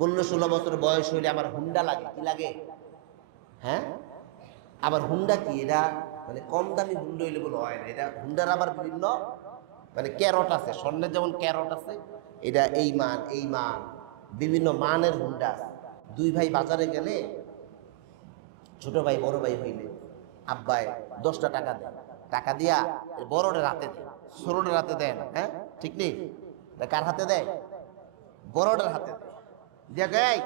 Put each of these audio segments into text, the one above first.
15-16 বছর বয়স হইলে আমার হুন্ডা লাগে, কি লাগে? হ্যাঁ, আবার হুন্ডা কি এটা মানে কম দামি হুন্ডা হইলে বলে হয় না, এটা হুন্ডার আবার বিভিন্ন মানে ক্যারট আছে, স্বর্ণের যেমন ক্যারট আছে, এটা এই মান এই মান বিভিন্ন মানের হুন্ডা আছে। দুই ভাই বাজারে গেলে, ছোট ভাই বড় ভাই হইলে আব্বাই 10টা টাকা দেয়, টাকা দিয়া বড়টার হাতে দেয়, ছোটটার হাতে দেয় না। হ্যাঁ ঠিক নেই? কার হাতে দেয়? বড়টার হাতে দেয়, দিয়া গাই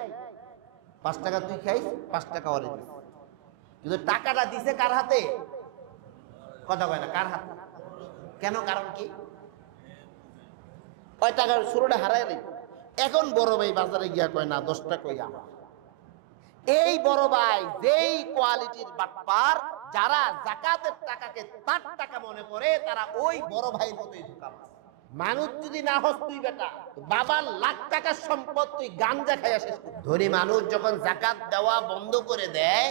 5 টাকা তুই খাইস, 5 টাকা ওরে দিস। কিন্তু টাকাটা দিছে কার হাতে? কথা কয় না, কার হাতে? কেন, কারণ কি? ওই টাকার ছোটটা হারাই নেই। এখন বড় ভাই বাজারে গিয়া কয় না 10 টাকা কই আমার। এই বড় ভাই যেই কোয়ালিটির বাটপার, যারা যাকাতের টাকাকে তার টাকা মনে করে, তারা ওই বড় ভাইয়ের মতোই ধোঁকাবাজ। মানুষ যদি না হস তুই বেটা, বাবার লাখ টাকার সম্পদ তুই গাঞ্জা খাইয়া শেষ করবি। ধনী মানুষ যখন যাকাত দেওয়া বন্ধ করে দেয়,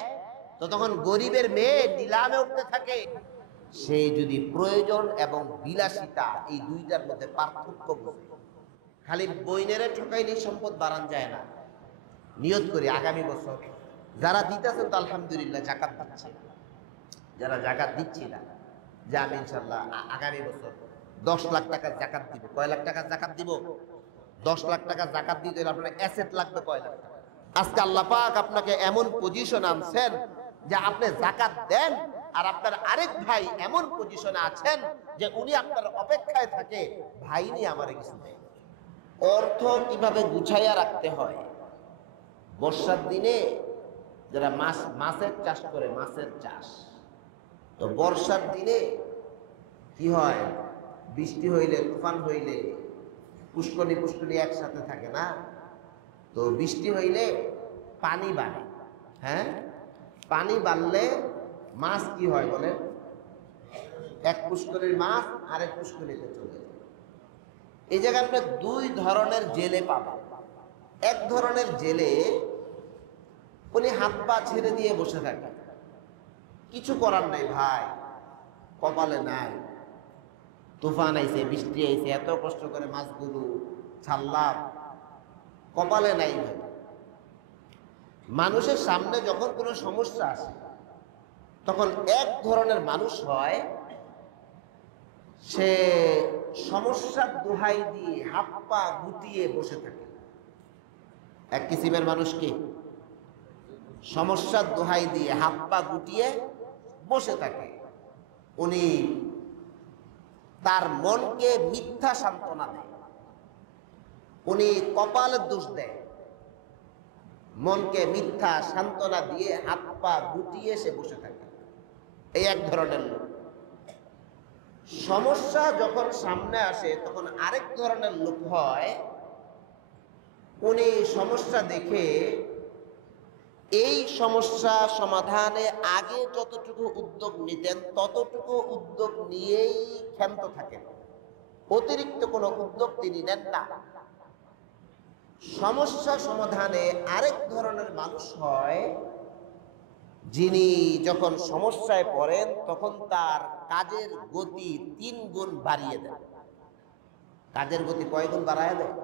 তো তখন গরিবের মেয়ে নিলামে উঠতে থাকে। সে যদি প্রয়োজন এবং বিলাসিতা এই দুইটার মধ্যে পার্থক্য বোঝে। খালি বইনেরে ঠকাইলেই সম্পদ বাড়ান যায় না। নিয়ত করি আগামী বছর যারা দিতেছেন তো আলহামদুলিল্লাহ জাকাত দিচ্ছে, যারা জাকাত দিচ্ছি না, যে আমি ইনশাল্লাহ আগামী বছর 10 লাখ টাকা জাকাত দিব। কয় লাখ টাকা জাকাত দিব? 10 লাখ টাকা জাকাত দিতে হলে আপনার অ্যাসেট লাগবে কয় লাখ টাকা। আজকে আল্লাহ পাক আপনাকে এমন পজিশন আনছেন যে আপনি জাকাত দেন, আর আপনার আরেক ভাই এমন পজিশনে আছেন যে উনি আপনার অপেক্ষায় থাকে, ভাই নিয়ে আমার কিছু নেই। অর্থ কিভাবে গুছাইয়া রাখতে হয়। বর্ষার দিনে যারা মাছের চাষ করে, মাছের চাষ, তো বর্ষার দিনে কি হয়, বৃষ্টি হইলে, তুফান হইলে পুষ্কনি একসাথে থাকে না, তো বৃষ্টি হইলে পানি বাড়ে। হ্যাঁ, পানি বাড়লে মাছ কি হয় বলে, এক পুষ্করির মাছ আরেক পুষ্করিতে চলে যায়। এই জায়গায় আপনি দুই ধরনের জেলে পাবেন। এক ধরনের জেলে উনি হাত পা ছেড়ে দিয়ে বসে থাকে, কিছু করার নাই ভাই, কপালে নাই, তুফান আইছে, বৃষ্টি আইছে, এত কষ্ট করে মাছগুলো ছাড়লাম, কপালে নাই ভাই। মানুষের সামনে যখন কোনো সমস্যা আসে, তখন এক ধরনের মানুষ হয়, সে সমস্যার দোহাই দিয়ে হাত পা গুটিয়ে বসে থাকে। এক কিসিমের মানুষ কি সমস্যার দোহাই দিয়ে হাত পা গুটিয়ে বসে থাকে, উনি তার মনকে মিথ্যা সান্ত্বনা দেয়, উনি কপালের দোষ দেয়, মনকে মিথ্যা সান্ত্বনা দিয়ে হাত পা গুটিয়ে সে বসে থাকে। এই এক ধরনের লোক। সমস্যা যখন সামনে আসে তখন আরেক ধরনের লোক হয়, উনি সমস্যা দেখে এই সমস্যা সমাধানে আগে যতটুকু উদ্যোগ নিতেন ততটুকু উদ্যোগ নিয়েই ক্ষান্ত থাকেন, অতিরিক্ত কোনো উদ্যোগ তিনি নেন না। সমস্যা সমাধানে আরেক ধরনের মানুষ হয়, যিনি যখন সমস্যায় পড়েন তখন তার কাজের গতি 3 গুণ বাড়িয়ে দেন। কাজের গতি কয় গুণ বাড়ায় দেয়?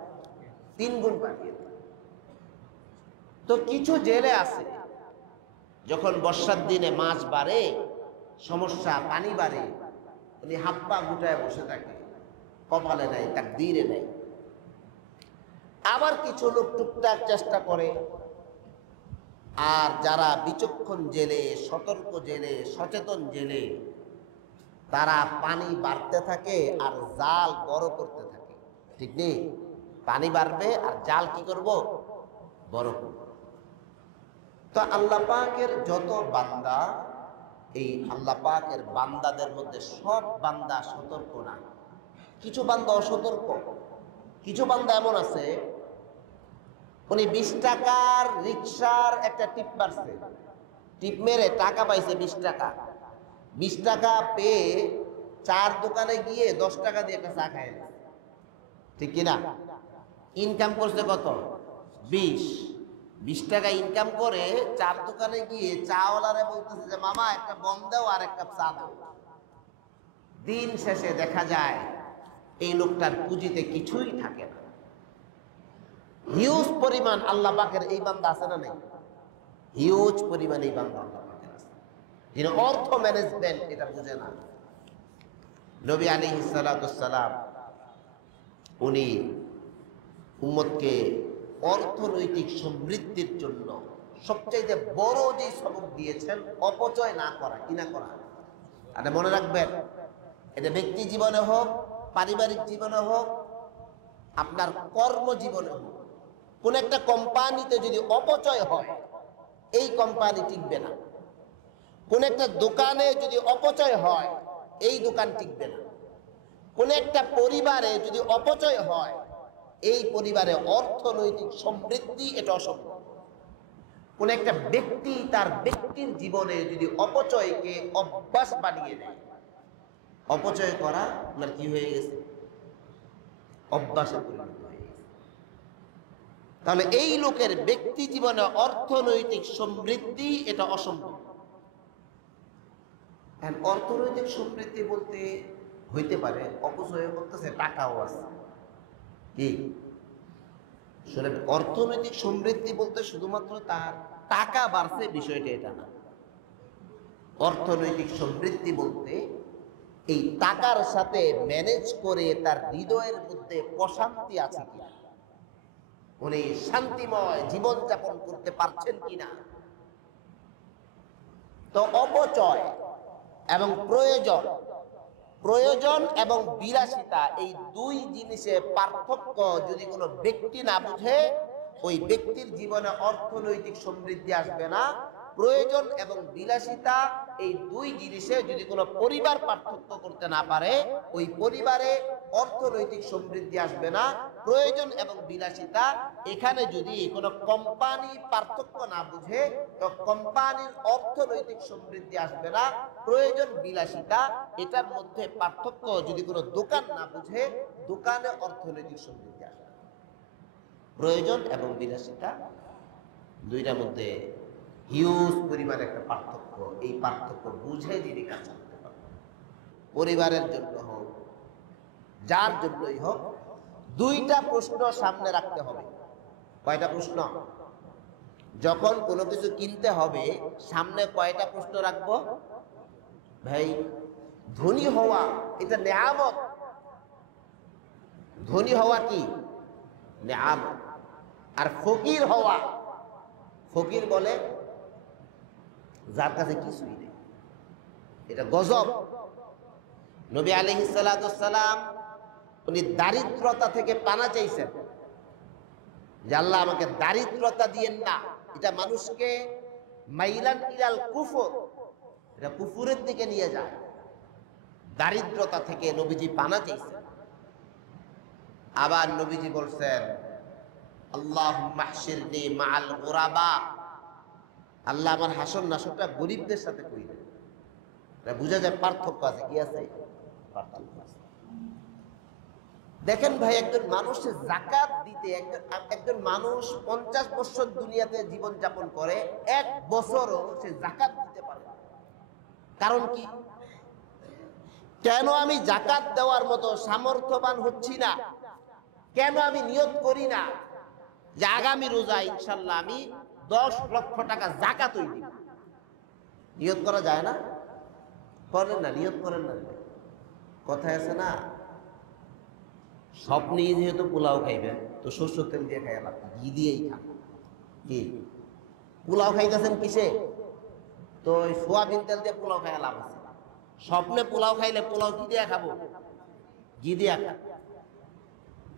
3 গুণ বাড়িয়ে দেয়। তো কিছু জেলে আছে, যখন বর্ষার দিনে মাছ বাড়ে, সমস্যা, পানি বাড়ে, উনি হাত পা গুটায় বসে থাকে, কপালে নাই, তাকদীরে নাই। আবার কিছু লোক টুকটাক চেষ্টা করে, আর যারা বিচক্ষণ জেলে, সতর্ক জেলে, সচেতন জেলে, তারা পানি বাড়তে থাকে আর জাল বড় করতে থাকে। ঠিক নেই? পানি বাড়বে আর জাল কি করব? বড় করব। তো আল্লাহ পাকের যত বান্দা, এই আল্লাহ পাকের বান্দাদের মধ্যে সব বান্দা সতর্ক না, কিছু বান্দা অসতর্ক। কিছু বান্দা এমন আছে, উনি 20 টাকার রিক্সার একটা টিপ মারছে, টিপ মেরে টাকা পাইছে 20 টাকা। 20 টাকা পেয়ে চার দোকানে গিয়ে 10 টাকা দিয়ে একটা চা খায়। ঠিক কিনা? ইনকাম করছে কত? 20 টাকা ইনকাম করে চার দোকানে গিয়ে চাওয়ালারে বলতেছে যে মামা একটা বম দাও আর এক কাপ চা দাও। দিন শেষে দেখা যায় এই লোকটার পুঁজিতে কিছুই থাকে না। হিউজ পরিমাণ আল্লাহ পাকের এই বান্দা আছে না নাই? হিউজ পরিমাণ এই বান্দা আল্লাহ পাকের আছে, যিনি অর্থ ম্যানেজমেন্ট এটা বুঝে না। নবী আলাইহিস সালাতুস সালাম উনি উম্মতকে অর্থনৈতিক সমৃদ্ধির জন্য সবচাইতে বড় যে সবক দিয়েছেন, অপচয় না করা, কি না করা। এটা মনে রাখবেন, এটা ব্যক্তি জীবনে হোক, পারিবারিক জীবনে হোক, আপনার কর্মজীবনে হোক। কোন একটা কোম্পানিতে যদি অপচয় হয়, এই কোম্পানি টিকবে না। কোন একটা দোকানে যদি অপচয় হয়, এই দোকান টিকবে না। কোন একটা পরিবারে যদি অপচয় হয়, এই পরিবারে অর্থনৈতিক সমৃদ্ধি এটা অসম্ভব। কোন একটা ব্যক্তি তার ব্যক্তির জীবনে যদি অপচয়কে অভ্যাস বানিয়ে দেয়, অপচয় করা আপনার কি হয়ে গেছে? অভ্যাসে পরিণত হয়ে গেছে। তাহলে এই লোকের ব্যক্তি জীবনে অর্থনৈতিক সমৃদ্ধি এটা অসম্ভব। অর্থনৈতিক সমৃদ্ধি বলতে হইতে পারে অপচয় করতেছে, টাকাও আছে, কি শুনেন, অর্থনৈতিক সমৃদ্ধি বলতে শুধুমাত্র তার টাকা বাড়ছে বিষয়টা এটা না। অর্থনৈতিক সমৃদ্ধি বলতে এই টাকার সাথে ম্যানেজ করে তার হৃদয়ের মধ্যে প্রশান্তি আছে কিনা, উনি শান্তিময় জীবন যাপন করতে পারছেন কিনা। তো অপচয় এবং প্রয়োজন, প্রয়োজন এবং বিলাসিতা, এই দুই জিনিসের পার্থক্য যদি কোনো ব্যক্তি না বুঝে, ওই ব্যক্তির জীবনে অর্থনৈতিক সমৃদ্ধি আসবে না। প্রয়োজন এবং বিলাসিতা, এই দুই জিনিসে যদি কোনো পরিবার পার্থক্য করতে না পারে, ওই পরিবারে অর্থনৈতিক সমৃদ্ধি আসবে না। প্রয়োজন এবং বিলাসিতা, এখানে যদি কোনো কোম্পানি পার্থক্য না বুঝে, তো কোম্পানির অর্থনৈতিক সমৃদ্ধি আসবে না। প্রয়োজন বিলাসিতা, এটার মধ্যে পার্থক্য যদি কোনো দোকান না বুঝে, দোকানে অর্থনৈতিক সমৃদ্ধি আসবে। প্রয়োজন এবং বিলাসিতা দুইটার মধ্যে হিউজ পরিমাণ একটা পার্থক্য। এই পার্থক্য বুঝে যদি কাজ করতে পারে, পরিবারের জন্য হোক, যার জন্যই হোক, দুইটা প্রশ্ন সামনে রাখতে হবে। কয়টা প্রশ্ন? যখন কোনো কিছু কিনতে হবে, সামনে কয়টা প্রশ্ন রাখবো? ভাই, ধনী হওয়া এটা নেয়ামত। ধনী হওয়া কি নেয়ামত। আর ফকির হওয়া, ফকির বলে যার কাছে কিছুই নেই, এটা গজব। নবী আলাইহিস সালাতুস সালাম উনি দারিদ্রতা থেকে পানা চাইছেন, যে আল্লাহ আমাকে দারিদ্রতা দিয়েন না। এটা মানুষকে মাইলান ইলাল কুফর, এটা কুফুরের দিকে নিয়ে যায়। দারিদ্রতা থেকে নবীজি পানা চাইছেন। আবার নবীজি বলছেন, আল্লাহুম্মা হশিরনি মাআল গুরাবা, আল্লাহ আমার হাসর নাসরটা গরিবদের সাথে কইরে। এটা বুঝা যায় পার্থক্য আছে, কি আছে? পার্থক্য আছে। দেখেন ভাই, একজন মানুষের যাকাত দিতে, একজন মানুষ 50 বছর দুনিয়াতে জীবন যাপন করে, 1 বছরও সে যাকাত দিতে পারে না। কারণ কি? কেন আমি যাকাত দেওয়ার মতো সামর্থ্যবান হচ্ছি না? কেন আমি নিয়ত করি না যে আগামী রোজা ইনশাল্লাহ আমি 10 লক্ষ টাকা যাকাতই দিব? নিয়ত করা যায় না? করেন না, নিয়ত করেন না। কথায় আছে না, স্বপ্নে যেহেতু পোলাও খাইবেন, তো সরষের তেল দিয়ে খাই, আলাদা ঘি দিয়েই খান। কি পোলাও খাইতেছেন কিসে? তো ওই সোয়াবিন তেল দিয়ে পোলাও খাই লাভ আছে। স্বপ্নে পোলাও খাইলে পোলাও কি দিয়ে খাবো? ঘি দিয়ে খান।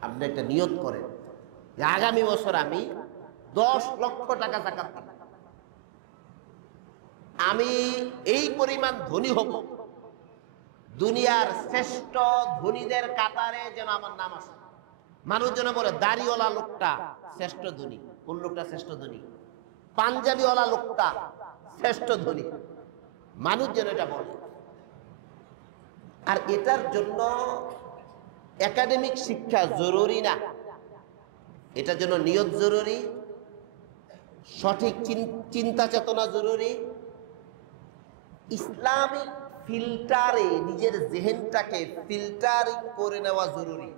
আপনি একটা নিয়ত করেন যে আগামী বছর আমি 10 লক্ষ টাকা যাকাত দিব, আমি এই পরিমাণ ধনী হব, দুনিয়ার শ্রেষ্ঠ ধনীদের কাতারে যেন আমার নাম আসে। মানুষ যেন বলে দাড়িওয়ালা লোকটা শ্রেষ্ঠ ধনী। কোন লোকটা শ্রেষ্ঠ ধনী? পাঞ্জাবিওয়ালা লোকটা শ্রেষ্ঠ ধনী, মানুষ যেন এটা বলে। আর এটার জন্য একাডেমিক শিক্ষা জরুরি না, এটার জন্য নিয়ত জরুরি, সঠিক চিন্তা চেতনা জরুরি, ইসলামিক ফিল্টারে নিজের জেহেনটাকে ফিল্টারিং করে নেওয়া জরুরি।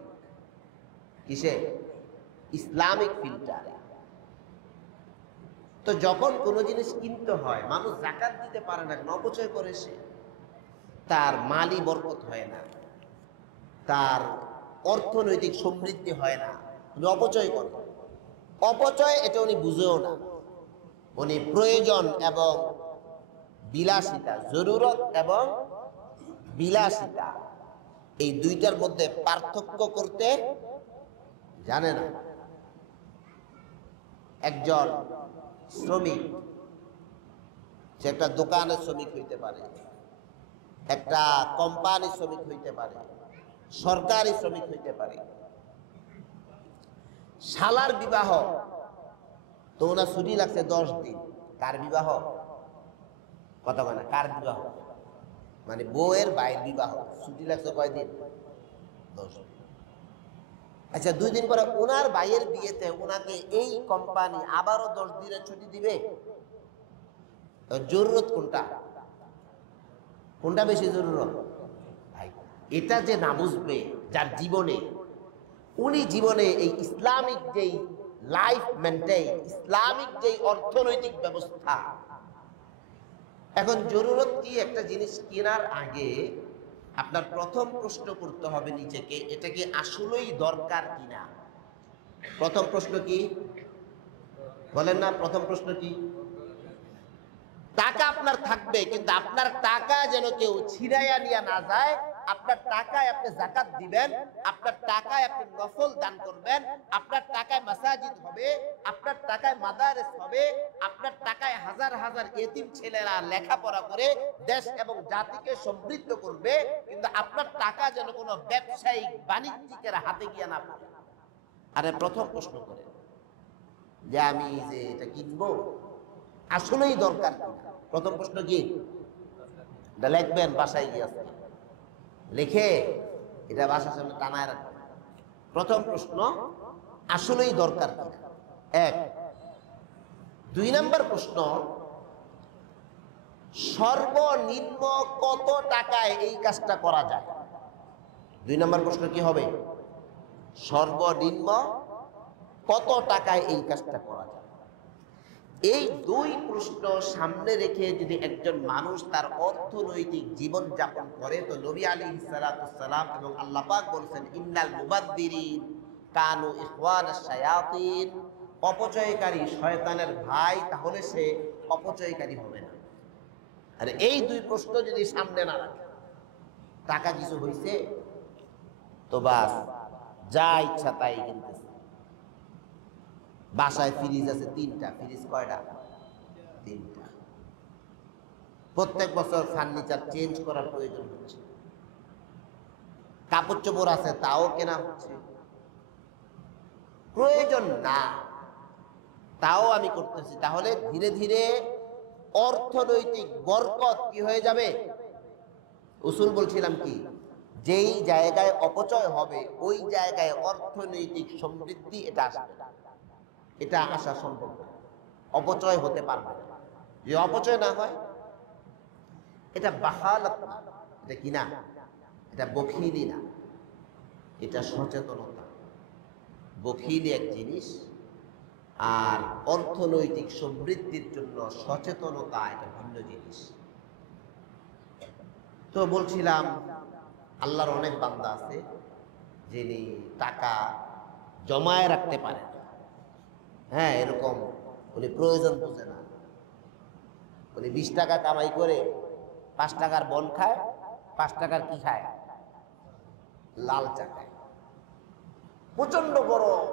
কিসে? ইসলামিক ফিল্টারে। তো যখন কোনো জিনিস কিনতে হয়, মানুষ যাকাত দিতে পারে না, অপচয় করে সে, তার মালি বরকত হয় না, তার অর্থনৈতিক সমৃদ্ধি হয় না, উনি অপচয় করে। অপচয় এটা উনি বুঝেও না, উনি প্রয়োজন এবং বিলাসিতা, জরুরত এবং বিলাসিতা, এই দুইটার মধ্যে পার্থক্য করতে জানে না। একজন শ্রমিক, সে একটা দোকানের শ্রমিক হইতে পারে, একটা কোম্পানির শ্রমিক হইতে পারে, সরকারি শ্রমিক হইতে পারে। শালার বিবাহ তো ওনার ছুটি লাগছে 10 দিন। কার বিবাহ? কথা বলে না, কার বিবাহ? মানে বউয়ের ভাইয়ের বিবাহ, ছুটি লাগছে কয়দিন? 10 দিন। আচ্ছা, 2 দিন পরে ওনার ভাইয়ের বিয়েতে ওনাকে এই কোম্পানি আবারও 10 দিনের ছুটি দিবে? জরুরত কোনটা? কোনটা বেশি জরুরত? ভাই, এটা যে না বুঝবে, যার জীবনে, উনি জীবনে এই ইসলামিক যেই লাইফ মেনটেন, ইসলামিক যেই অর্থনৈতিক ব্যবস্থা। এখন জরুরত কি? একটা জিনিস কেনার আগে আপনার প্রথম প্রশ্ন করতে হবে নিজেকে, এটা কি আসলেই দরকার কিনা। প্রথম প্রশ্ন কি বলেন না? প্রথম প্রশ্ন কি? টাকা আপনার থাকবে, কিন্তু আপনার টাকা যেন কেউ ছিড়াইয়া নিয়ে না যায়। আপনার টাকায় আপনি যাকাত দিবেন, আপনার টাকায় আপনি নফল দান করবেন, আপনার টাকায় মাসাজিদ হবে, আপনার টাকায় মাদারিস হবে, আপনার টাকায় হাজার হাজার ইতিম ছেলেরা লেখাপড়া করে দেশ এবং জাতিকে সমৃদ্ধ করবে। কিন্তু আপনার টাকা যেন কোনো ব্যবসায়িক বাণিজ্যিকের হাতে গিয়ে না পড়ে। আরে প্রথম প্রশ্ন করে যে আমি যে এটা কিনবো আসলেই দরকার কিনা। প্রথম প্রশ্ন কি? এটা লিখবেন, বাসায় গিয়ে লিখে এটা বাসার সামনে টানায় রাখবেন। প্রথম প্রশ্ন, আসলেই দরকার কিনা, এক। 2 নম্বর প্রশ্ন, সর্বনিম্ন কত টাকায় এই কাজটা করা যায়? 2 নম্বর প্রশ্ন কি হবে? সর্বনিম্ন কত টাকায় এই কাজটা করা যায়? এই 2 প্রশ্ন সামনে রেখে যদি একজন মানুষ তার অর্থনৈতিক জীবন যাপন করে, তো নবী আলাইহিস সালাতু সালাম এবং আল্লাহ পাক বলেছেন, ইন্নাল মুবাদদিরিন কানু ইখওয়ানাশ শায়াতিন, অপচয়কারী শয়তানের ভাই, তাহলে সে অপচয়কারী হবে না। আর এই 2 প্রশ্ন যদি সামনে না রাখে, টাকা কিছু হইছে তো বাস যা ইচ্ছা তাই কিনতেছে। বাসায় ফ্রিজ আছে 3টা, ফ্রিজ কয়টা? 3টা। প্রত্যেক বছর ফার্নিচার চেঞ্জ করার প্রয়োজন হচ্ছে। কাপড় চোপড় আছে, তাও কেনা হচ্ছে। প্রয়োজন না, তাও আমি করতেছি। তাহলে ধীরে ধীরে অর্থনৈতিক বরকত কি হয়ে যাবে? উসুল বলছিলাম কি, যেই জায়গায় অপচয় হবে ওই জায়গায় অর্থনৈতিক সমৃদ্ধি এটা আসবে না, এটা আসা সম্ভব না। অপচয় হতে পারবে না। যে অপচয় না হয়, এটা বাখালত না, এটা কি না, এটা বখিলি না, এটা সচেতনতা। বখিলি এক জিনিস, আর অর্থনৈতিক সমৃদ্ধির জন্য সচেতনতা এটা ভিন্ন জিনিস। তো বলছিলাম, আল্লাহর অনেক বান্দা আছে যিনি টাকা জমায় রাখতে পারেন। হ্যাঁ, এরকম উনি প্রয়োজন বোঝে না। উনি 20 টাকা কামাই করে 5 টাকার বন খায়, 5 টাকার কি খায়? লাল চা খায়। প্রচন্ড গরম,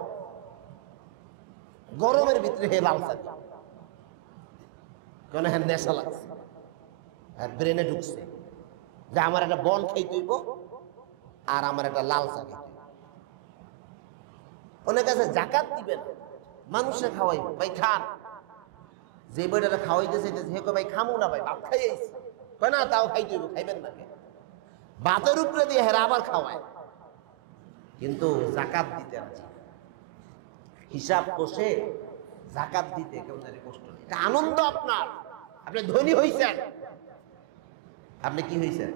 গরমের ভিতরে হে লাল চা খায়, কেন? হ্যাঁ, নেশা লাগছে, হ্যাঁ, ব্রেনে ঢুকছে যে আমার একটা বন খাইতে হইব আর আমার একটা লাল চা খাইতে হইব। অনেক আছে যাকাত দিবেন, মানুষে খাওয়াইব, ভাই খান। যে বইটা খাওয়াইতে চাইতেছে হে ভাই খামু না, ভাই ভাত খাই আইছি, কয় না তাও খাইতে হইব, খাইবেন না কে? ভাতের উপরে দিয়ে হেরা আবার খাওয়ায়, কিন্তু যাকাত দিতে আছে হিসাব কষে যাকাত দিতে কেমন জানি কষ্ট নেই। এটা আনন্দ আপনার, আপনি ধনী হইছেন। আপনি কি হইছেন?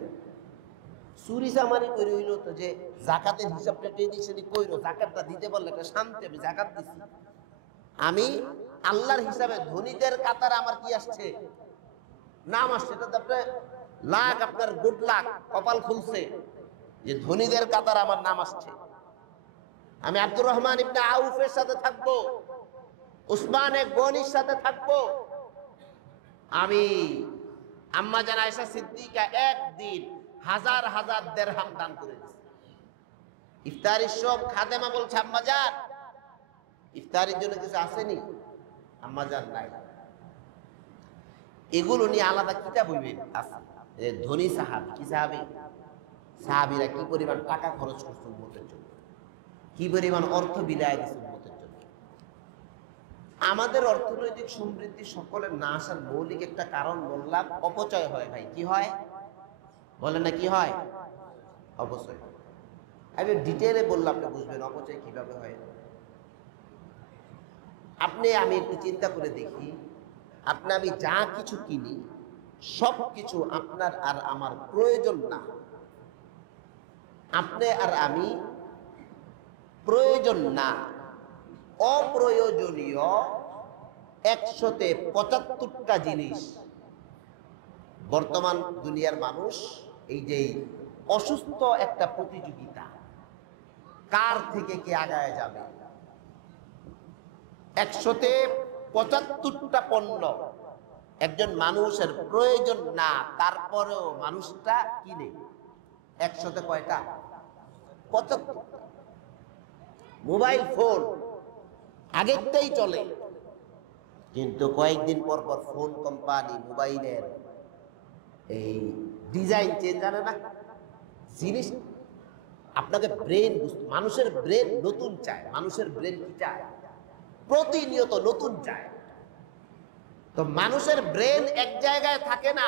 চুরি চামারি করে হইলো তো যে জাকাতের হিসাবটা টেনে সেটি কইরো, জাকাতটা দিতে পারলে একটা শান্তি, আমি জাকাত দিছি। আমি আল্লাহর হিসাবে ধনীদের কাতারে আমার কি আসছে, নাম আসছে। এটা তো আপনার লাখ, আপনার গুড লাক, কপাল খুলছে যে ধনীদের কাতারে আমার নাম আসছে। আমি আব্দুর রহমান ইবনে আউফের সাথে থাকবো, উসমানে গনির সাথে থাকবো। আমি আম্মা জান আয়েশা সিদ্দিকা একদিন হাজার হাজার দিরহাম দান করে দিয়েছে। ইফতারির সব খাদেমা বলছে, আম্মা জান ইফতারির জন্য কিছু আসেনি? আম্মা জান নাই। এগুলো নিয়ে আলাদা কিতাব হইবে আছে। ধনী সাহাবী, কি সাহাবী? সাহাবীরা কি পরিমাণ টাকা খরচ করছে উম্মতের জন্য, কি পরিমাণ অর্থ বিলায় দিচ্ছে উম্মতের জন্য। আমাদের অর্থনৈতিক সমৃদ্ধি সকলের না আসার মৌলিক একটা কারণ বললাম, অপচয় হয়। ভাই কি হয় বলেন না, কি হয়? অপচয়। আমি ডিটেইলে বললাম, আপনি বুঝবেন অপচয় কিভাবে হয়। আমি একটু চিন্তা করে দেখি, আমি যা কিছু কিনি সব কিছু আপনার আর আমার প্রয়োজন না। আপনি আর আমি প্রয়োজন না, অপ্রয়োজনীয় 175টা জিনিস বর্তমান দুনিয়ার মানুষ, এই যে অসুস্থ একটা প্রতিযোগিতা, কার থেকে কে আগায় যাবে, 175টা পণ্য একজন মানুষের প্রয়োজন না, তারপরেও মানুষটা কিনে। 100তে কয়টা? 75। মোবাইল ফোন আগেরটাই চলে, কিন্তু কয়েকদিন পর পর ফোন কোম্পানি মোবাইলের এই ডিজাইন চেঞ্জ আনে না। জিনিস আপনাকে ব্রেন, মানুষের ব্রেন নতুন চায়। মানুষের ব্রেন কি চায়? প্রতিনিয়ত নতুন চায়। তো মানুষের ব্রেন এক জায়গায় থাকে না।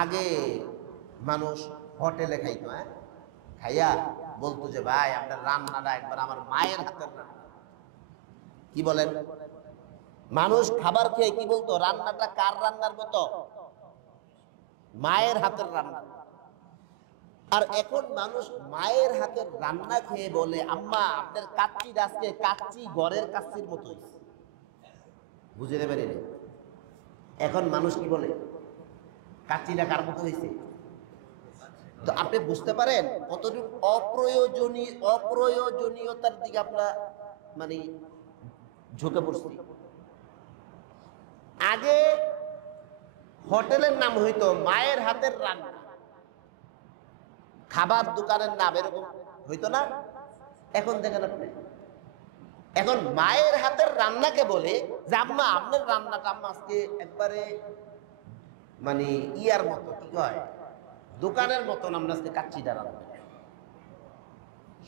আগে মানুষ হোটেলে খাইতো, খাইয়া বলতো যে ভাই আপনার রান্নাটা একবার আমার মায়ের হাতের রান্না। কি বলেন? মানুষ খাবার খেয়ে কি বলতো? রান্নাটা কার রান্নার মতো? মায়ের হাতের রান্না। আর এখন মানুষ মায়ের হাতের রান্না খেয়ে বলে, আম্মা আপনার কাচ্চি আজকে কাচ্চি ঘরের কাচ্চির মতো। বুঝতে পারি না। এখন মানুষ কি বলে? কাচ্চিটা কার মতো হয়েছে। তো আপনি বুঝতে পারেন কতটুকু অপ্রয়োজনীয়তার দিকে আমরা মানে ঝুঁকে পড়ছি। আগে হোটেলের নাম হইতো মায়ের হাতের রান্না, খাবার দোকানের নাম এরকম হইতো না। এখন দেখেন আপনি, এখন মায়ের হাতের রান্নাকে বলে যে আম্মা আপনার রান্নাটা আম্মা আজকে একবারে মানে ইয়ার মতো, কি কয়, দোকানের মতন আমরা আজকে কাচ্চিটা রান্না।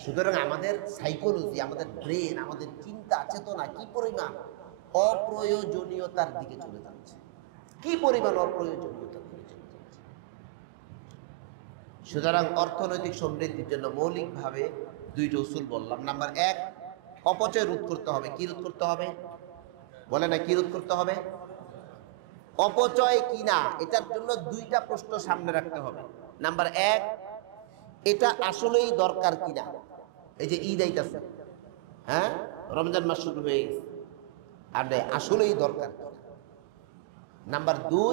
সুতরাং আমাদের সাইকোলজি, আমাদের ব্রেন, আমাদের চিন্তা চেতনা কি পরিমাণ অপ্রয়োজনীয়তার দিকে চলে যাচ্ছে, কি পরিমাণ অপ্রয়োজনীয়তার দিকে চলে যাচ্ছে। সুতরাং অর্থনৈতিক সমৃদ্ধির জন্য মৌলিকভাবে দুইটা উসুল বললাম। নাম্বার 1, অপচয় রোধ করতে হবে। কি রোধ করতে হবে? বলে না, কি রোধ করতে হবে? অপচয় কিনা, এটার জন্য দুইটা প্রশ্ন সামনে রাখতে হবে। নাম্বার 1, এটা আসলেই দরকার কিনা। এই যে ঈদ আইতাছে, হ্যাঁ, রমজান মাস শুরু হয়ে গেছে, আর আসলেই দরকার কিনা। নাম্বার 2,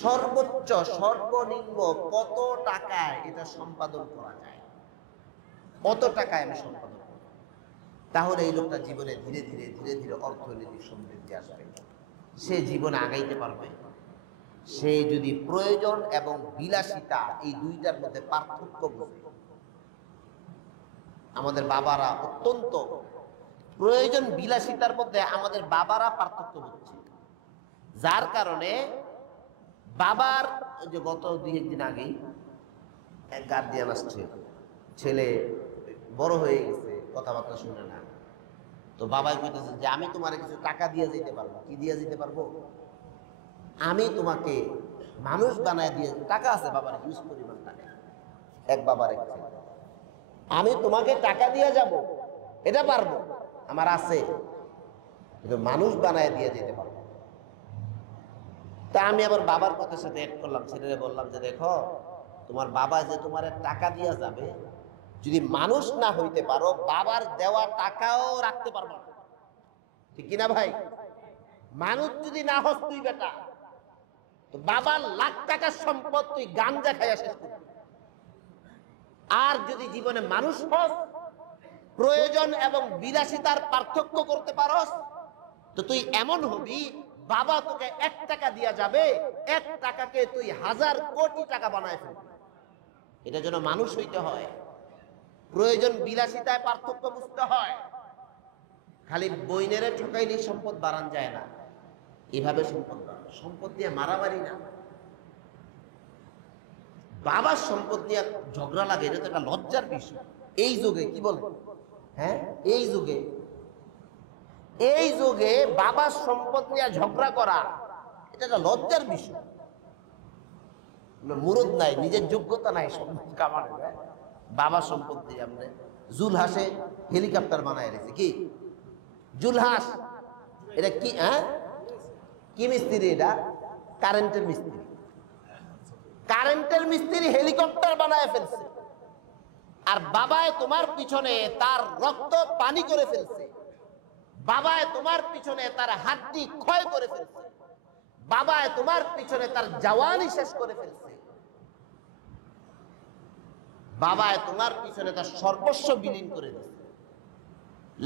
সর্বোচ্চ সর্বনিম্ন কত টাকায় এটা সম্পাদন করা যায়, কত টাকায় আমি সম্পাদন করব, তাহলে এই লোকটা জীবনে ধীরে ধীরে ধীরে ধীরে অর্থনৈতিক সমৃদ্ধি আসবে, সে জীবনে আগাইতে পারবে। সে যদি প্রয়োজন এবং বিলাসিতা এই দুইটার মধ্যে পার্থক্য বোঝে। আমাদের বাবারা অত্যন্ত প্রয়োজন বিলাসিতার মধ্যে আমাদের বাবারা পার্থক্য বুঝছে, যার কারণে বাবার যে গত 2-1 দিন আগেই এক গার্ডিয়ান আসছে, ছেলে বড় হয়ে গেছে, কথাবার্তা শুনে না। তো বাবাই কইতেছে যে আমি তোমার কিছু টাকা দিয়ে যেতে পারবো। কি দিয়ে যেতে পারবো? আমি তোমাকে মানুষ বানায় দিয়ে, টাকা আছে বাবার হিউজ পরিমাণ টাকা, এক বাবার এক ছেলে, আমি তোমাকে টাকা দিয়ে যাব, এটা পারবো, আমার আছে, কিন্তু মানুষ বানায় দিয়ে যেতে পারবো। তা আমি আবার বাবার কথার সাথে অ্যাড করলাম, ছেলেরে বললাম যে দেখো তোমার বাবা যে তোমার টাকা দিয়া যাবে, যদি মানুষ না হইতে পারো বাবার দেওয়া টাকাও রাখতে পারবো না, ঠিক কিনা ভাই? মানুষ যদি না হস তুই বেটা, তো বাবার লাখ টাকার সম্পদ তুই গাঞ্জা খাইয়া শেষ করবি। আর যদি জীবনে মানুষ হস, প্রয়োজন এবং বিলাসিতার পার্থক্য করতে পারস, তো তুই এমন হবি বাবা তোকে 1 টাকা দিয়া যাবে, 1 টাকাকে তুই 1000 কোটি টাকা বানায় ফেলবি। এটা যেন মানুষ হইতে হয়, প্রয়োজন বিলাসিতায় পার্থক্য বুঝতে হয়। খালি বইনেরে ঠকাইলেই সম্পদ বাড়ান যায় না, এভাবে সম্পদ দিয়ে মারামারি না। বাবার সম্পদ নিয়ে ঝগড়া লাগে, এটা তো একটা লজ্জার বিষয় এই যুগে। কি বলে? হ্যাঁ, এই যুগে বাবার সম্পদ নিয়ে ঝগড়া করা এটা একটা লজ্জার বিষয়। মুরুদ নাই, নিজের যোগ্যতা নাই সম্পদ কামানোর। বাবার সম্পদ দিয়ে আমরা জুলহাসে হেলিকপ্টার বানায় রেখেছি। কি জুলহাস? এটা কি? হ্যাঁ, কি মিস্ত্রি? এটা কারেন্টের মিস্ত্রি। কারেন্টের মিস্ত্রি হেলিকপ্টার বানায় ফেলছে, আর বাবায় তোমার পিছনে তার রক্ত পানি করে ফেলছে, বাবায় তোমার পিছনে তার হাড্ডি ক্ষয় করে ফেলছে, বাবায় তোমার পিছনে তার জওয়ানি শেষ করে ফেলছে, বাবায় তোমার পিছনে তার সর্বস্ব বিলীন করে দিচ্ছে।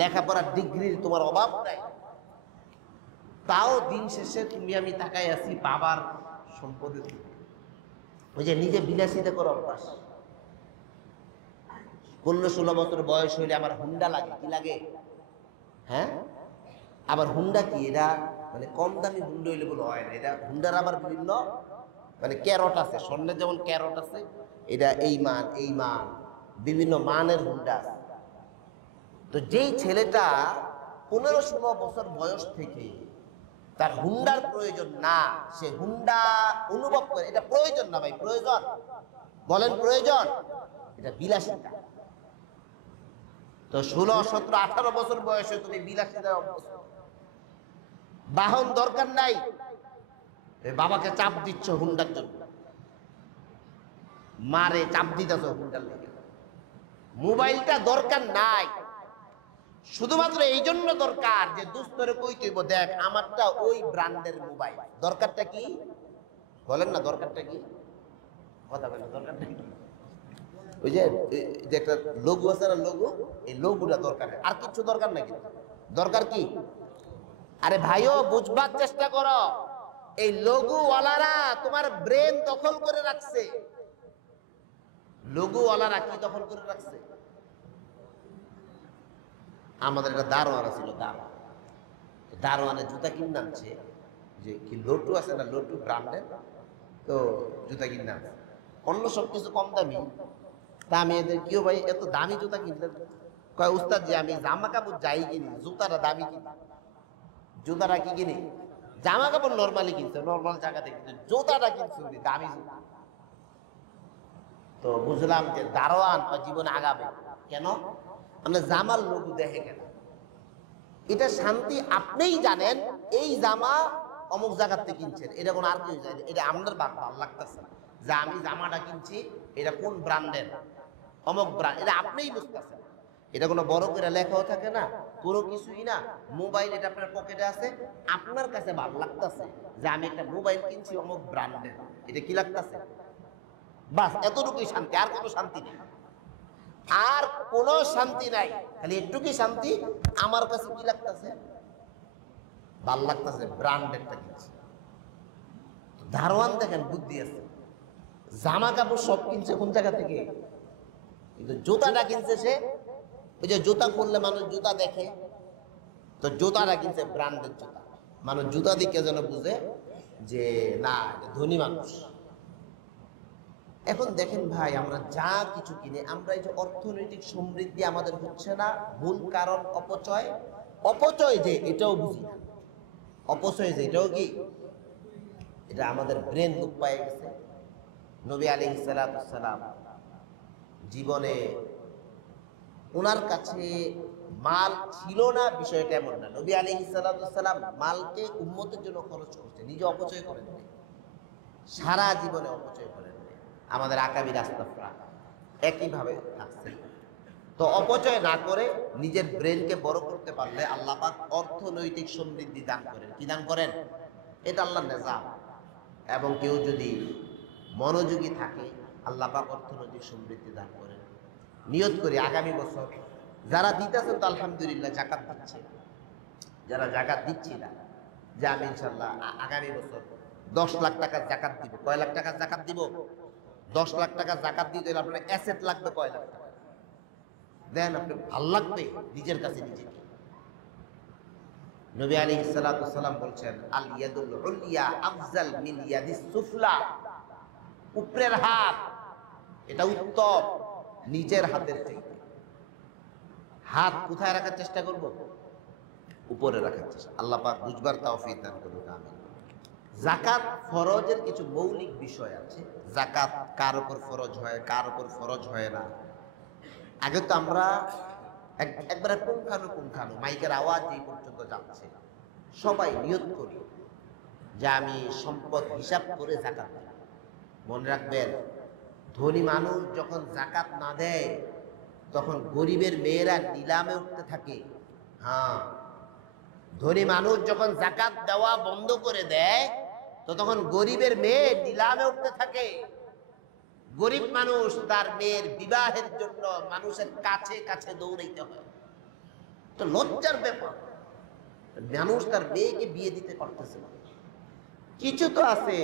লেখাপড়ার ডিগ্রির তোমার অভাব নাই, তাও দিন শেষে তুমি আমি তাকাই আছি বাবার সম্পদের। ওই যে নিজে বিলাসিতা করে অভ্যাস। 15-16 বছর বয়স হইলে আমার হুন্ডা লাগে। কি লাগে? হ্যাঁ, আবার হুন্ডা কি? এটা মানে কম দামি হুন্ডা হইলে বলে হয় না। এটা হুন্ডার আবার বিভিন্ন মানে ক্যারট আছে, স্বর্ণের যেমন ক্যারট আছে, এটা এই মান বিভিন্ন মানের হুন্ডা আছে। তো যেই ছেলেটা 15-16 বছর বয়স থেকে তার হুন্ডার প্রয়োজন না, সে হুন্ডা অনুভব করে। এটা প্রয়োজন না ভাই, প্রয়োজন বলেন? প্রয়োজন, এটা বিলাসিতা। তো 16, 17, 18 বছর বয়সে তুমি বিলাসিতা অভ্যস্ত। বাহন দরকার নাই, বাবাকে চাপ দিচ্ছ হুন্ডার জন্য, মারে চাপ দিতেছ হুন্ডার লেগে। মোবাইলটা দরকার নাই, শুধুমাত্র এই জন্য দরকার যে দুস্তরে কই তুইব দেখ আমারটা ওই ব্র্যান্ডের মোবাইল। দরকারটা কি বলেন না? দরকারটা কি? কথা বলেন, দরকারটা কি? ওই যে একটা লোগো আছে না, লোগো, এই লোগোটা দরকার, আর কিছু দরকার নাকি? দরকার কি? আরে ভাইও বুঝবার চেষ্টা করো, এই লোগোওয়ালারা তোমার ব্রেন দখল করে রাখছে। লোগোওয়ালারা কি দখল করে রাখছে? আমাদের একটা দারোয়ানা ছিল, দারোয়ানে জুতা কিনে আনছে, যে কি লোটু আছে না, লোটু ব্র্যান্ডের, তো জুতা কিনে আনছে, অন্য সব কিছু কম দামি। তা আমি এদের কেউ ভাই এত দামি জুতা কিনলেন? কয় উস্তাদ যে আমি জামা কাপড় যাই কিনি, জুতাটা দামি কিনি। জুতাটা কি কিনি? জামা কাপড় নর্মালি কিনছে, নর্মাল জায়গা থেকে, জুতাটা কিনছে দামি জুতা। তো বুঝলাম যে দারোয়ান জীবনে আগাবে কেন? আমরা জামার লোগো দেখে কেন? এটা শান্তি আপনিই জানেন, এই জামা অমুক জায়গার থেকে কিনছেন, এটা কোনো আর কেউ জানে? এটা আপনার ভালো লাগতেছে যে আমি জামাটা কিনছি, এটা কোন ব্র্যান্ডের, অমুক ব্র্যান্ড, এটা আপনিই বুঝতেছেন। এটা কোনো বড় করে লেখাও থাকে না, কোনো কিছুই না। মোবাইল এটা আপনার পকেটে আছে, আপনার কাছে ভালো লাগতেছে যে আমি একটা মোবাইল কিনছি অমুক ব্র্যান্ডের, এটা কি লাগতেছে? বাস এতটুকুই শান্তি, আর কোনো শান্তি নেই, আর কোনো শান্তি নাই। খালি একটুকুই শান্তি, আমার কাছে কি লাগতেছে? ভাল লাগতেছে, ব্র্যান্ডেরটা কিনছে। দারোয়ান দেখেন বুদ্ধি আছে, জামা কাপড় সব কিনছে কোন জায়গা থেকে? কিন্তু জুতাটা কিনছে সে, ওই যে জুতা পরলে মানুষ জুতা দেখে, তো জুতাটা কিনছে ব্র্যান্ডের জুতা। মানুষ জুতা দিকে যেন বুঝে যে না ধনী মানুষ। এখন দেখেন ভাই, আমরা যা কিছু কিনে, আমরা এই যে অর্থনৈতিক সমৃদ্ধি আমাদের হচ্ছে না, মূল কারণ অপচয়। অপচয় যে এটাও বুঝি না, অপচয় যে এটাও কি, এটা আমাদের ব্রেন লোপ পায়ে গেছে। নবী আলাইহিস সালাম জীবনে ওনার কাছে মাল ছিল না, বিষয়টা এমন না। নবী আলাইহিস সালাম মালকে উম্মতের জন্য খরচ করছে, নিজে অপচয় করেন নাই। সারা জীবনে অপচয় করেন নাই। আমাদের আকাবি রাস্তাফরা একইভাবে থাকছে। তো অপচয় না করে নিজের ব্রেনকে বড় করতে পারলে আল্লাহ পাক অর্থনৈতিক সমৃদ্ধি দান করেন। কি দান করেন? এটা আল্লাহর নিজাম। এবং কেউ যদি মনোযোগী থাকে আল্লাহ পাক অর্থনৈতিক সমৃদ্ধি দান করেন। নিয়ত করি আগামী বছর যারা দিতেছেন তো আলহামদুলিল্লাহ জাকাত দিচ্ছে, যারা জাকাত দিচ্ছি না যে আমি ইনশাল্লাহ আগামী বছর 10 লাখ টাকার জাকাত দিব। কয় লাখ টাকার জাকাত দিব? 10 লাখ টাকার জাকাত দিতে হলে আপনার অ্যাসেট লাগবে কয় লাখ টাকা দেন, আপনি ভাল লাগবে নিজের কাছে নিজেকে। নবী আলাইহিস সালাতু ওয়াসসালাম বলছেন আল ইয়াদুল উলিয়া আফজাল মিন ইয়াদিস সুফলা, উপরের হাত এটা উত্তম নিজের হাতের চাইতে। হাত কোথায় রাখার চেষ্টা করব? উপরে রাখার চেষ্টা। আল্লাহ পাক বুঝবার তৌফিক দান করুন, আমিন। যাকাত ফরজের কিছু মৌলিক বিষয় আছে। যাকাত কার উপর ফরজ হয়, কার উপর ফরজ হয় না। আগে তো আমরা একবারে পুঙ্খানু মাইকের আওয়াজ এই পর্যন্ত যাচ্ছে, সবাই নিয়ত করি যে আমি সম্পদ হিসাব করে যাকাত দেব। মনে রাখবেন, ধনী মানুষ যখন যাকাত না দেয় তখন গরিবের মেয়েরা নিলামে উঠতে থাকে। হ্যাঁ, ধনী মানুষ যখন যাকাত দেওয়া বন্ধ করে দেয় তো তখন গরিবের মেয়ে নিলামে উঠতে থাকে। গরিব মানুষ তার মেয়ের বিবাহের জন্য মানুষের কাছে কাছে দৌড়াইতে হয়। তো লজ্জার ব্যাপার, মানুষ তার মেয়েকে বিয়ে দিতে পারতেছে না। কিছু তো আছে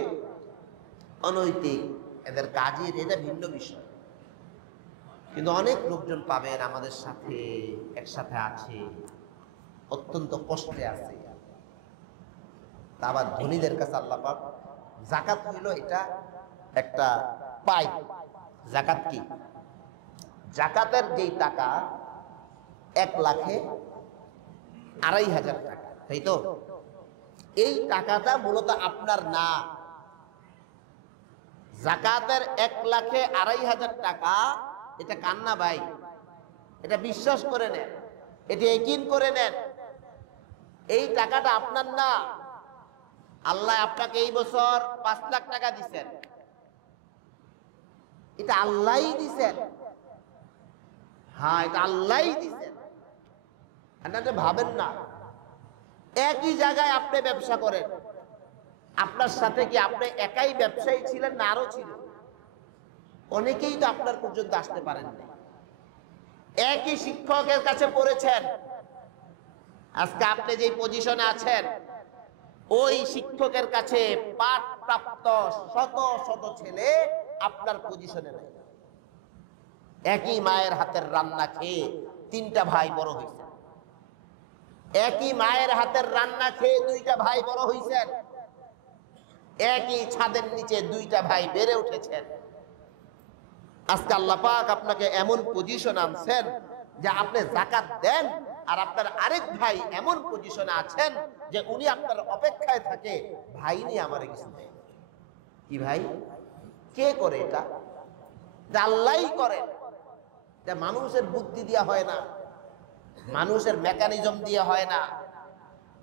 অনৈতিক, এদের কাজের এটা ভিন্ন বিষয়, কিন্তু অনেক লোকজন পাবেন আমাদের সাথে একসাথে আছে, অত্যন্ত কষ্টে আছে। তা আবার ধনীদের কাছে আল্লাহ পাক যাকাত হইল এটা একটা পাই। যাকাত কি? যাকাতের যেই টাকা 1,02,500 টাকা, তাই তো? এই টাকাটা মূলত আপনার না। যাকাতের 1,02,500 টাকা এটা কান্না ভাই, এটা বিশ্বাস করে নেন, এটা ইয়াকিন করে নেন, এই টাকাটা আপনার না। আল্লাহ আপনাকে এই বছর 5 লাখ টাকা দিচ্ছেন, এটা আল্লাহই দিছেন। হ্যাঁ, এটা আল্লাহই দিছেন, এটা ভাবেন না। একই জায়গায় আপনি ব্যবসা করেন, আপনার সাথে কি আপনি একাই ব্যবসায়ী ছিলেন না আরো ছিল? অনেকেই তো আপনার পর্যন্ত আসতে পারেন না। একই শিক্ষকের কাছে পড়েছেন, আজকে আপনি যে পজিশনে আছেন ওই শিক্ষকের কাছে পাঠপ্রাপ্ত শত শত ছেলে আপনার পজিশনে নেই। একই মায়ের হাতের রান্না খেয়ে 3টা ভাই বড় হয়েছে, একই মায়ের হাতের রান্না খেয়ে 2টা ভাই বড় হয়েছেন, একই ছাদের নিচে 2টা ভাই বেড়ে উঠেছেন। আজকে আল্লাহ পাক আপনাকে এমন পজিশন আনছেন যে আপনি যাকাত দেন, আর আপনার আরেক ভাই এমন পজিশনে আছেন যে উনি আপনার অপেক্ষায় থাকে, ভাই নিয়ে আমারে কিছু দেয়। কি ভাই? কে করে এটা? আল্লাহই করে। এটা মানুষের বুদ্ধি দিয়া হয় না, মানুষের মেকানিজম দিয়ে হয় না,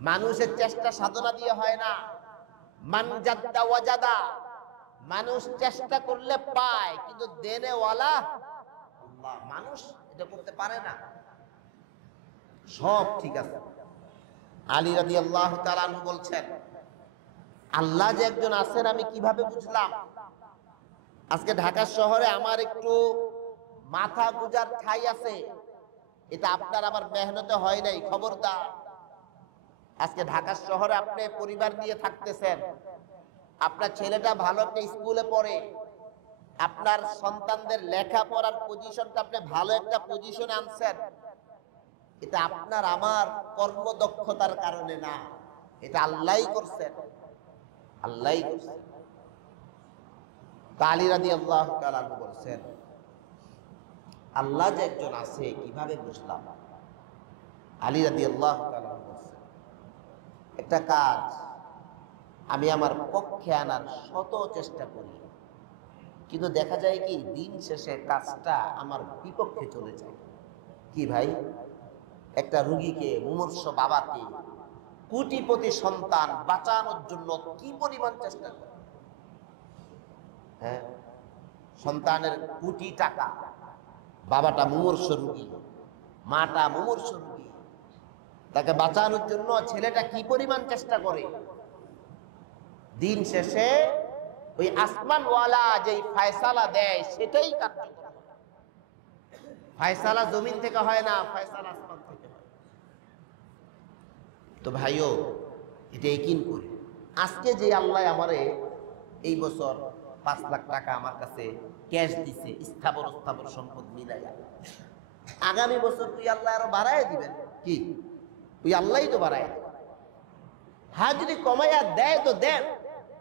মানুষের চেষ্টা সাধনা দিয়ে হয় না। মান জাদ্দা ওয়াজাদা, মানুষ চেষ্টা করলে পায়, কিন্তু দেনেওয়ালা আল্লাহ। মানুষ এটা করতে পারে না। সব ঠিক আছে। আলী রাদিয়াল্লাহু তাআলা আনহু বলছেন, আল্লাহ যে একজন আছেন আমি কিভাবে বুঝলাম? আজকে ঢাকা শহরে আমার একটু মাথা গুজার ঠাই আছে, এটা আপনার আমার মেহনতে হয় নাই, খবরদার। আজকে ঢাকা শহরে আপনি পরিবার নিয়ে থাকতেছেন, আপনার ছেলেটা ভালো একটা স্কুলে পড়ে, আপনার সন্তানদের লেখাপড়ার পজিশনটা আপনি ভালো একটা পজিশনে আনছেন, এটা আপনার আমার কর্মদক্ষতার কারণে না, এটা আল্লাহই করছেন, আল্লাহই করছেন। আলী রাদিয়াল্লাহু তাআলা বলছেন, আল্লাহ যে একজন আছে কিভাবে বুঝলাম? আলী রাদিয়াল্লাহু তাআলা বলছেন, একটা কাজ আমি আমার পক্ষে আনার শত চেষ্টা করি, কিন্তু দেখা যায় কি দিন শেষে কাজটা আমার বিপক্ষে চলে যায়। কি ভাই? একটা রোগীকে, মুমূর্ষ বাবাকে, কোটিপতি সন্তান বাঁচানোর জন্য কি পরিমাণ চেষ্টা করে, হ্যাঁ, সন্তানের কোটি টাকা, বাবাটা মুমূর্ষ রোগী, মাটা মুমূর্ষ রোগী, তাকে বাঁচানোর জন্য ছেলেটা কি পরিমাণ চেষ্টা করে। দিন শেষে ওই আসমানওয়ালা যেই ফায়সালা দেয় সেটাই কার্যকর। ফায়সালা জমিন থেকে হয় না, ফায়সালা আসমান থেকে হয়। তো ভাইও এটা ইকিন করি, আজকে যে আল্লাহ আমারে এই বছর 5 লাখ টাকা আমার কাছে ক্যাশ দিছে, স্থাবর সম্পদ মিলাইয়া, আগামী বছর তুই আল্লাহ আরো বাড়ায় দিবেন কি? তুই আল্লাহই তো বাড়ায়। হ্যাঁ, যদি কমাইয়া দেয় তো দেন,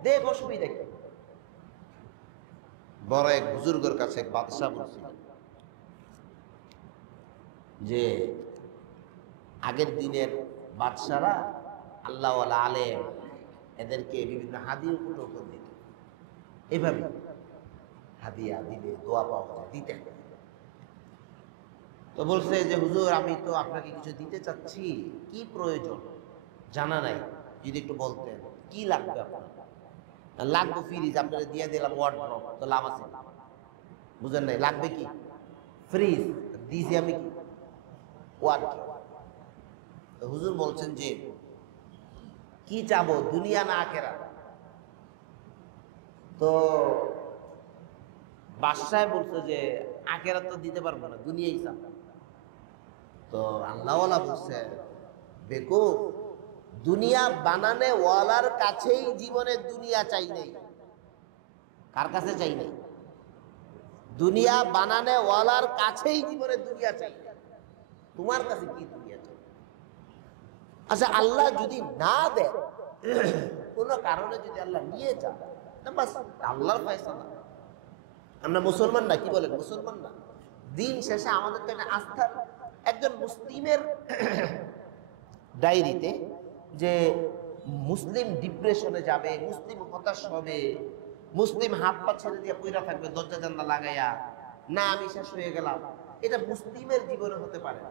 দেখ, অসুবিধা কি? বড় এক বুজুর্গের কাছে এক বাদশাহ বলছিলেন যে আগের দিনের বাদশারা আল্লাহওয়ালা আলেম এদেরকে বিভিন্ন হাদিয়া উপটোকন দিত, এভাবে হাদিয়া দিলে দোয়া পাওয়া দিতেন। তো বলছে যে হুজুর, আমি তো আপনাকে কিছু দিতে চাচ্ছি, কি প্রয়োজন জানা নাই, যদি একটু বলতেন কি লাগবে আপনার। লাগবে ফ্রিজ, আপনারা দিয়ে দিলাম ওয়ার্ড্রপ, তো লাভ আছে? বুঝেন নাই, লাগবে কি? ফ্রিজ দিয়েছি আমি, কি ওয়ার্ড্রপ। তো হুজুর বলছেন যে কি চাবো, দুনিয়া না আখেরাত? তো বাদশাহ বলছে যে আখেরাত তো দিতে পারবো না, দুনিয়াই চাবো। তো আল্লাহওয়ালা বলছে, বেকুফ, দুনিয়া বানানে ওয়ালার কাছেই জীবনে দুনিয়া চাই নাই। কার কাছে চাই নাই? দুনিয়া বানানে ওয়ালার কাছেই জীবনে দুনিয়া চাই নাই। তোমার কাছে কি দুনিয়া চাই? আচ্ছা, আল্লাহ যদি না দেয়, কোন কারণে যদি আল্লাহ নিয়ে যান, বাস আল্লাহর ফয়সালা। আমরা মুসলমান না, কি বলেন? মুসলমান না। দিন শেষে আমাদের তো একটা আস্থা। একজন মুসলিমের ডায়েরিতে যে মুসলিম ডিপ্রেশনে যাবে, মুসলিম হতাশ হবে, মুসলিম হাত পা ছেড়ে দিয়ে পইরা থাকবে দরজা জানলা লাগাইয়া, না আমি শেষ হয়ে গেলাম, এটা মুসলিমের জীবনে হতে পারে না।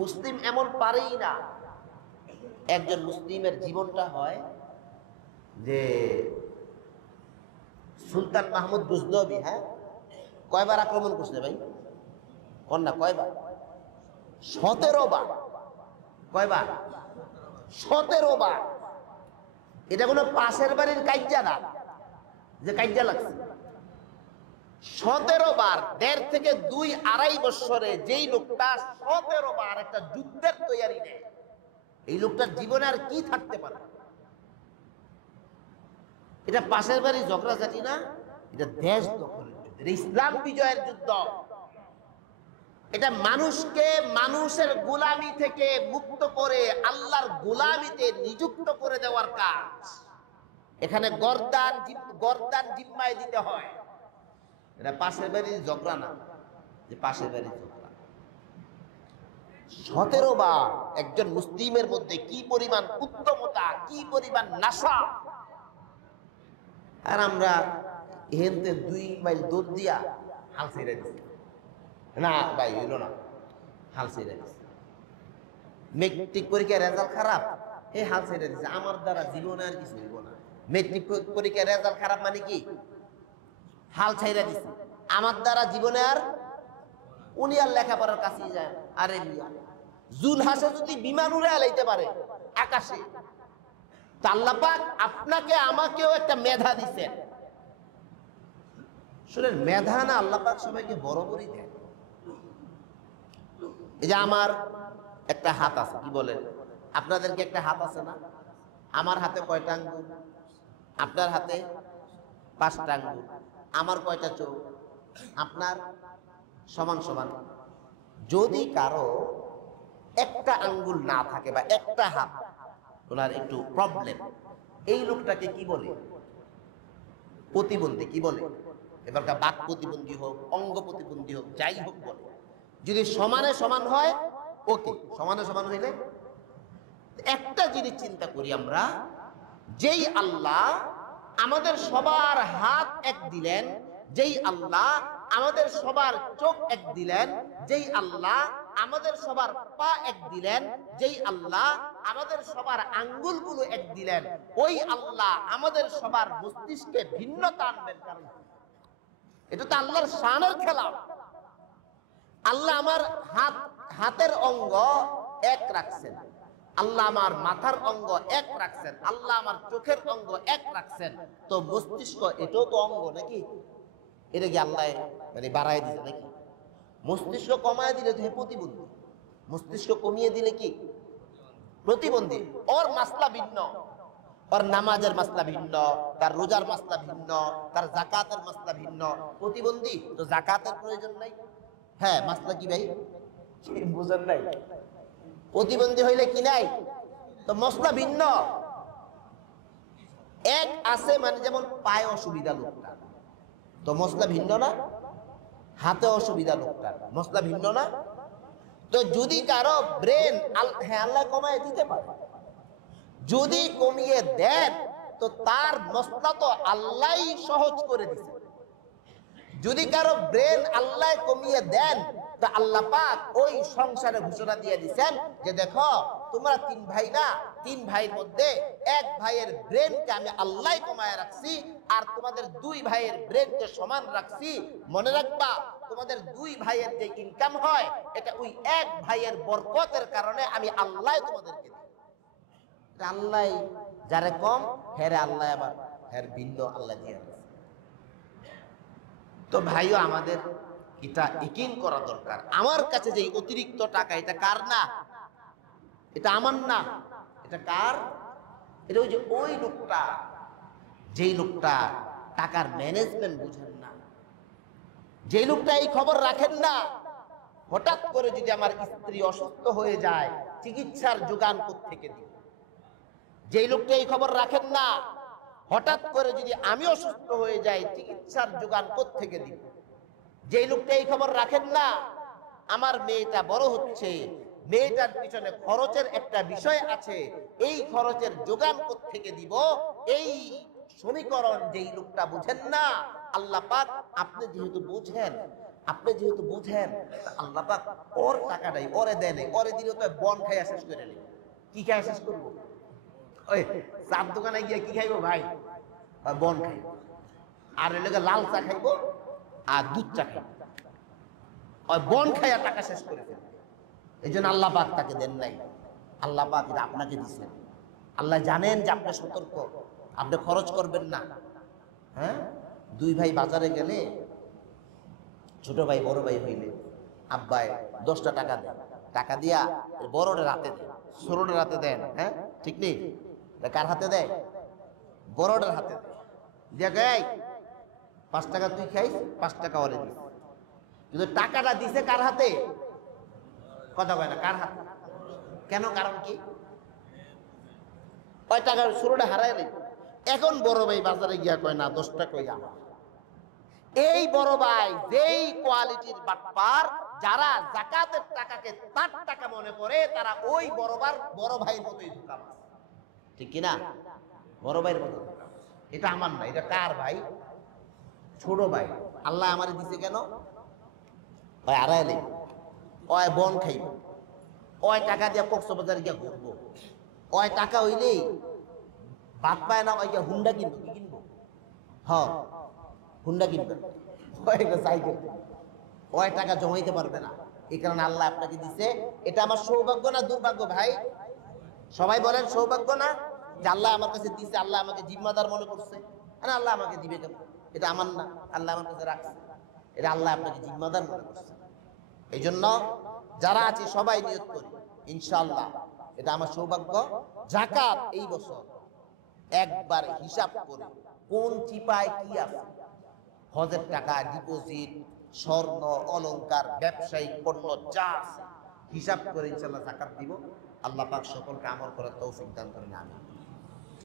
মুসলিম এমন পারেই না। একজন মুসলিমের জীবনটা হয় যে সুলতান মাহমুদ গজনবী, হ্যাঁ, কয়বার আক্রমণ করছে ভাই? কন্যা কয়বার? 17 বার। কয়বার? 17 বার। এটা কোনো পাশের বাড়ির কাইজ্জা না যে কাইজ্জা লাগছে। 17 বার, 1.5 থেকে 2-2.5 বছরে যেই লোকটা 17 বার একটা যুদ্ধের তৈরি নেয়, এই লোকটার জীবনে আর কি থাকতে পারে? এটা পাশের বাড়ির ঝগড়াঝাটি না, এটা দেশ দখলের যুদ্ধ, এটা ইসলাম বিজয়ের যুদ্ধ। এটা মানুষকে মানুষের গোলামি থেকে মুক্ত করে আল্লাহর গোলামিতে নিযুক্ত করে দেওয়ার কাজ। এখানে গর্দান জিম্মায় দিতে হয়। এটা পাশের বাড়ির ঝগড়া না, যে পাশের বাড়ির ঝগড়া। 17 বার একজন মুসলিমের মধ্যে কি পরিমাণ উত্তমতা, কি পরিমাণ নাশা। আর আমরা হেনতে 2 মাইল দৌড় দিয়া হাল ছেড়ে দিচ্ছি, না ভাই হইল না, হাল ছেড়ে দিচ্ছি। মেট্রিক পরীক্ষার রেজাল্ট খারাপ, এই হাল ছেড়ে দিচ্ছে, আমার দ্বারা জীবনে আর কিছু হইব না। মেট্রিক পরীক্ষার রেজাল্ট খারাপ মানে কি? হাল ছেড়ে দিচ্ছে, আমার দ্বারা জীবনে আর, উনি আর লেখাপড়ার কাছেই যায়। আরে মিয়া, জুলহাসে যদি বিমান উড়ে লাইতে পারে আকাশে, তা আল্লাহ পাক আপনাকে আমাকেও একটা মেধা দিচ্ছেন। শুনেন, মেধা না, আল্লাহ পাক সবাইকে বরাবরই দেন। এই যে আমার একটা হাত আছে, কি বলেন? আপনাদেরকে একটা হাত আছে না? আমার হাতে কয়টা আঙ্গুল? আপনার হাতে 5টা আঙ্গুল। আমার কয়টা চোখ? আপনার সমান সমান। যদি কারো একটা আঙ্গুল না থাকে বা একটা হাত, ওনার একটু প্রবলেম, এই লোকটাকে কি বলে? প্রতিবন্ধী। কি বলে? এবারকার বাক প্রতিবন্ধী হোক, অঙ্গ প্রতিবন্ধী হোক, যাই হোক বলে। যদি সমানে সমান হয়, ওকে, সমানে সমান হইলে। একটা জিনিস চিন্তা করি আমরা, যেই আল্লাহ আমাদের সবার হাত এক দিলেন, যেই আল্লাহ আমাদের সবার চোখ এক দিলেন, যেই আল্লাহ আমাদের সবার পা এক দিলেন, যেই আল্লাহ আমাদের সবার আঙ্গুলগুলো এক দিলেন, ওই আল্লাহ আমাদের সবার মস্তিষ্কে ভিন্নতা আনবেন। কারণ এটা তো আল্লাহর শানের খেলা। আল্লাহ আমার হাতের অঙ্গ এক রাখছেন, আল্লাহ আমার মাথার অঙ্গ এক রাখছেন, আল্লাহ আমার চোখের অঙ্গ এক রাখছেন। তো মস্তিষ্ক এটাও তো অঙ্গ নাকি? এটা কি আল্লাহ মানে বাড়ায় দিছে নাকি? মস্তিষ্ক কমায় দিলে তো প্রতিবন্ধী, মস্তিষ্ক কমিয়ে দিলে কি প্রতিবন্ধী। ওর মাসলা ভিন্ন, ওর নামাজের মাসলা ভিন্ন, তার রোজার মাসলা ভিন্ন, তার যাকাতের মাসলা ভিন্ন। প্রতিবন্ধী তো যাকাতের প্রয়োজন নাই। হ্যাঁ, মাসলা কি ভাই বুঝেন নাই? প্রতিবন্ধী হইলে কি নাই? তো মসলা ভিন্ন। এক আছে মানে যেমন পায়ে অসুবিধা লোকটা, তো মসলা ভিন্ন না? হাতে অসুবিধা লোকটার, মসলা ভিন্ন না? তো যদি কারো ব্রেন হ্যাঁ আল্লাহ কমায় দিতে পারে, যদি কমিয়ে দেন তো তার মসলা তো আল্লাহ সহজ করে দিছে। যদি কারো ব্রেন আল্লাহ কমিয়ে দেন তো আল্লাহ পাক ওই সংসারে ঘোষণা দিয়ে দিচ্ছেন যে দেখো তোমরা তিন ভাই না, তিন ভাইয়ের মধ্যে এক ভাইয়ের ব্রেনকে আমি আল্লাহ কমায় রাখছি, আর তোমাদের দুই ভাইয়ের ব্রেনকে সমান রাখছি। মনে রাখবা, তোমাদের দুই ভাইয়ের যে ইনকাম হয় এটা ওই এক ভাইয়ের বরকতের কারণে আমি আল্লাহ তোমাদেরকে দিই। আল্লাহ যারে কম হেরে আল্লাহ আবার হের ভিন্ন আল্লাহ দিয়ে। তো ভাইও আমাদের এটা ইকিন করা দরকার, আমার কাছে যে অতিরিক্ত টাকা এটা কার না? এটা আমার না, এটা কার? এটা ওই যে ওই লোকটা, যেই লোকটা টাকার ম্যানেজমেন্ট বুঝেন না, যেই লোকটা এই খবর রাখেন না, হঠাৎ করে যদি আমার স্ত্রী অসুস্থ হয়ে যায় চিকিৎসার যোগান কোত্থেকে দিব। যেই লোকটা এই খবর রাখেন না, হঠাৎ করে যদি আমি অসুস্থ হয়ে যাই চিকিৎসার যোগান কোত্থেকে দিব। যেই লোকটা এই খবর রাখেন না, আমার মেয়েটা বড় হচ্ছে, মেয়েটার পিছনে খরচের একটা বিষয় আছে, এই খরচের যোগান কোত্থেকে দিব, এই সমীকরণ যেই লোকটা বুঝেন না, আল্লাহ পাক আপনি যেহেতু বুঝেন, আল্লাহ পাক ওর টাকাটাই ওরে দেন, ওরে দিলে তো বন খাইয়া শেষ করে নেই। কি খাইয়া শেষ করবো? ওই চার দোকানে গিয়ে কি খাইবো ভাই? বন খাইবো, আর এলাকা লাল চা খাইবো, আর দুধ চা খাইবো। ওই বন খাইয়া টাকা শেষ করে ফেলবে। এই জন্য আল্লাহ পাক তাকে দেন নাই, আল্লাহ পাক এটা আপনাকে দিচ্ছেন। আল্লাহ জানেন যে আপনি সতর্ক, আপনি খরচ করবেন না। হ্যাঁ, দুই ভাই বাজারে গেলে, ছোট ভাই বড় ভাই হইলে আব্বাই 10টা টাকা দেন, টাকা দিয়া বড়টা রাতে দেন, ছোটটা রাতে দেন। হ্যাঁ ঠিক নেই? কার হাতে দেয়? বড়টার হাতে দেয়। দেখ 5 টাকা তুই খাইস, 5 টাকা ওরে দিস, কিন্তু টাকাটা দিছে কার হাতে? কথা কয় না, কার হাতে? কেন? কারণ কি? ওই টাকার ছোটটা হারাই নেই। এখন বড় ভাই বাজারে গিয়া কয় না 10 টাকা কই আমার। এই বড় ভাই যেই কোয়ালিটির বাটপার, যারা যাকাতের টাকাকে তার টাকা মনে করে, তারা ওই বড় ভাইয়ের মতোই ধোঁকাবাজ। ঠিক কিনা? বড় ভাইয়ের মতো। এটা আমার না, এটা কার ভাই? ছোট ভাই। আল্লাহ আমারে দিছে কেন? ওই আড়াই নেই, ওই বন খাইব, ওই টাকা দিয়ে কক্সবাজার গিয়া ঘুরবো, ওই টাকা হইলেই ভাত পায় না, ওই হুন্ডা কিনবো। কি কিনবো? হ্যাঁ, হুন্ডা কিনবে, সাইকেল। ওই টাকা জমাইতে পারবে না, এই কারণে আল্লাহ আপনাকে দিছে। এটা আমার সৌভাগ্য না দুর্ভাগ্য ভাই? সবাই বলেন সৌভাগ্য না? যে আল্লাহ আমার কাছে দিছে, আল্লাহ আমাকে জিম্মাদার মনে করছে। আল্লাহ আমাকে দিবে কেন? এটা আমার না, আল্লাহ আমার কাছে রাখছে, এটা আল্লাহ আপনাকে জিম্মাদার মনে করছে। এই জন্য যারা আছে সবাই নিয়ত করি ইনশাআল্লাহ এটা আমার সৌভাগ্য। যাকাত এই বছর একবার হিসাব করে কোন চিপায় কি আছে, হজের টাকা, ডিপোজিট, স্বর্ণ অলংকার, ব্যবসায়িক পণ্য যা আছে, হিসাব করে ইনশাআল্লাহ যাকাত দিব। আল্লাহ পাক সকলকে আমল করার তৌফিক দান করেন। আমিন।